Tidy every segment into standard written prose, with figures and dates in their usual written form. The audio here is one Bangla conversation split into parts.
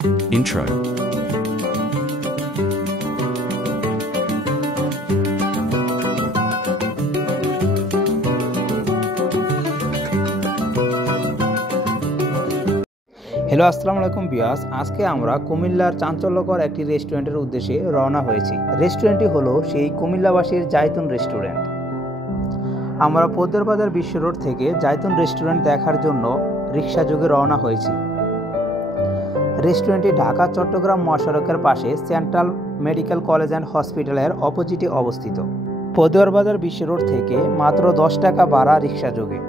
Intro. হ্যালো আসসালামু আলাইকুম ভিউয়ার্স, আজকে আমরা কুমিল্লার চাঞ্চল্যকর একটি রেস্টুরেন্টের উদ্দেশ্যে রওনা হয়েছি। রেস্টুরেন্টটি হলো সেই কুমিল্লাবাসীর জাইতুন রেস্টুরেন্ট। আমরা পদ্মারবাজার বিশ্ব রোড থেকে জাইতুন রেস্টুরেন্ট দেখার জন্য রিক্সাযোগে রওনা হয়েছি। রেস্টুরেন্টটি ঢাকা চট্টগ্রাম মহাসড়কের পাশে সেন্ট্রাল মেডিকেল কলেজ অ্যান্ড হসপিটালের অপোজিটে অবস্থিত। পদ্মারবাজার বিশ্ব রোড থেকে মাত্র 10 টাকা ভাড়া রিক্সাযোগে।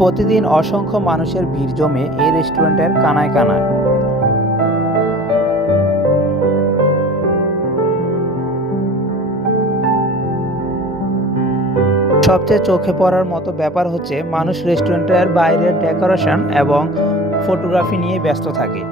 প্রতিদিন অসংখ্য মানুষের ভিড় জমে এই রেস্টুরেন্টের কানায় কানায়। সবচেয়ে চোখে পড়ার মতো ব্যাপার হচ্ছে মানুষ রেস্টুরেন্টের বাইরের ডেকোরেশন এবং ফটোগ্রাফি নিয়ে ব্যস্ত থাকে।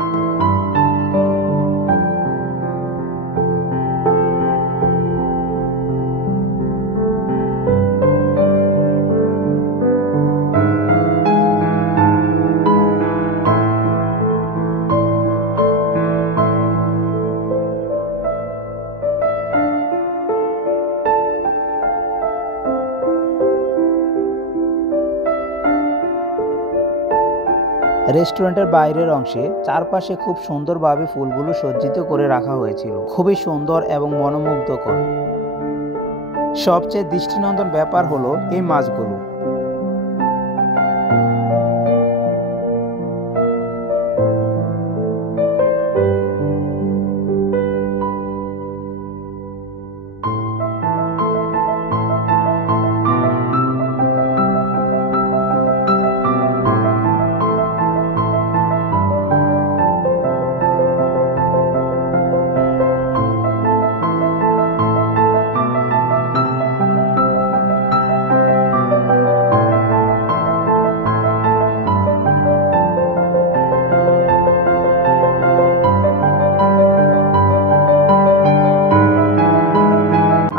রেস্টুরেন্টের বাইরের অংশে চারপাশে খুব সুন্দরভাবে ফুলগুলো সজ্জিত করে রাখা হয়েছিল, খুবই সুন্দর এবং মনোমুগ্ধকর। সবচেয়ে দৃষ্টিনন্দন ব্যাপার হলো এই মাছগুলো।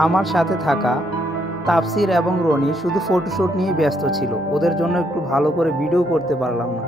আমার সাথে থাকা তাফসির এবং রনি শুধু ফটোশুট নিয়ে ব্যস্ত ছিল, ওদের জন্য একটু ভালো করে ভিডিও করতে পারলাম না।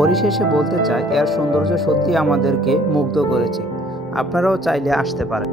পরিশেষে বলতে চাই, এর সৌন্দর্য সত্যি আমাদেরকে মুগ্ধ করেছে। আপনারাও চাইলে আসতে পারেন।